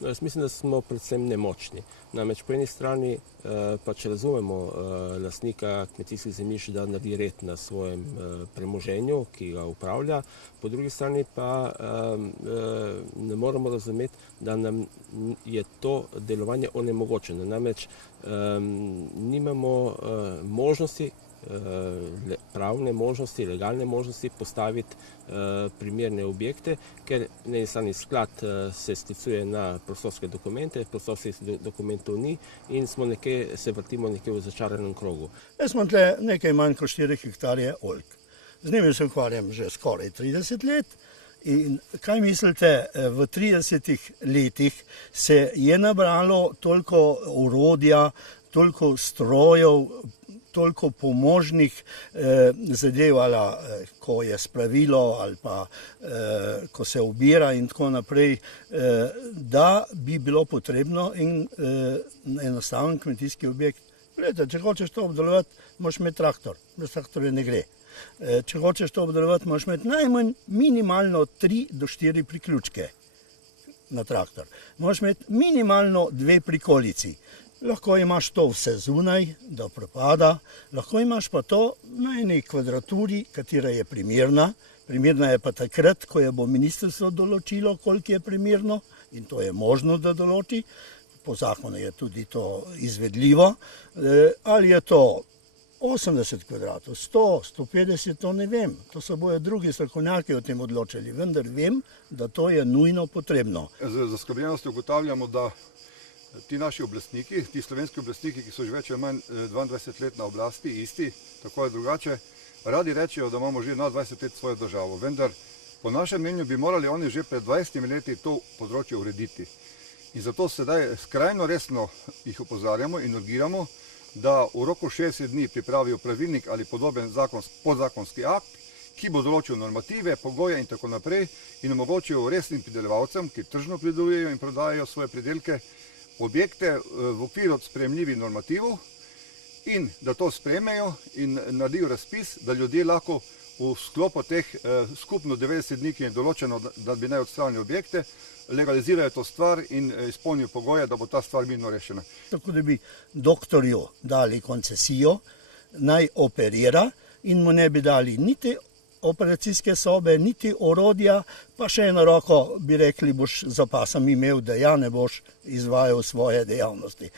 No, jaz mislim, da smo predvsem nemočni. Namreč po eni strani pač razumemo lastnika kmetijskih zemljišč, da naredi red na svojem premoženju, ki ga upravlja, po drugi strani pa ne moremo razumeti, da nam je to delovanje onemogočeno. Namreč nimamo možnosti, pravne možnosti, legalne možnosti postaviti primerne objekte, ker na eni strani sklad se sklicuje na prostorske dokumente, prostorskih dokumentov ni in se vrtimo nekje v začaranem krogu. Jaz imam tle nekaj manj kot 4 hektarje oljk. Z njimi se ukvarjam že skoraj 30 let. In kaj mislite, v 30 letih se je nabralo toliko orodja, toliko strojev, toliko pomožnih zadev, ko je spravilo ali pa ko se obira in tako naprej, da bi bilo potrebno enostaven kmetijski objekt. Gledajte, če hočeš to obdelovati, moraš imeti traktor, brez traktorja ne gre. Če hočeš to obdelovati, moraš imeti najmanj minimalno 3 do 4 priključke na traktor. Moraš imeti minimalno 2 prikolici. Lahko imaš to vse zunaj, da propada, lahko imaš pa to na eni kvadraturi, katera je primerna. Primerna je pa takrat, ko je bo ministrstvo določilo, koliko je primerno, in to je možno, da določi. Po zakonu je tudi to izvedljivo. Ali je to 80 kvadratov, 100, 150, to ne vem. To se bojo drugi strokovnjaki o tem odločili, vendar vem, da to je nujno potrebno. Z zaskrbljenostjo ugotavljamo, da ti naši oblastniki, ti slovenski oblastniki, ki so že več ali manj 22 let na oblasti, isti, tako je drugače, radi rečejo, da imamo že na 20 let svojo državo. Vendar po našem mnenju bi morali oni že pred 20 leti to področje urediti. In zato sedaj skrajno resno jih opozarjamo in urgiramo, da v roku 60 dni pripravijo pravilnik ali podoben podzakonski akt, ki bo določil normative, pogoje in tako naprej in omogočil resnim pridelovalcem, ki tržno pridelujejo in prodajajo svoje pridelke, objekte v okviru sprejemljivih normativov in da to sprejmejo in naredijo razpis, da ljudje lahko v sklopu teh skupno 90 dni, ki je določeno, da bi naj odstranili objekte, legalizirajo to stvar in izpolnijo pogoje, da bo ta stvar mirno rešena. Tako da bi doktorju dali koncesijo, naj operira in mu ne bi dali niti operacijske sobe, niti orodja, pa še eno roko bi rekli, boš za pasom imel, da ja ne boš izvajal svoje dejavnosti.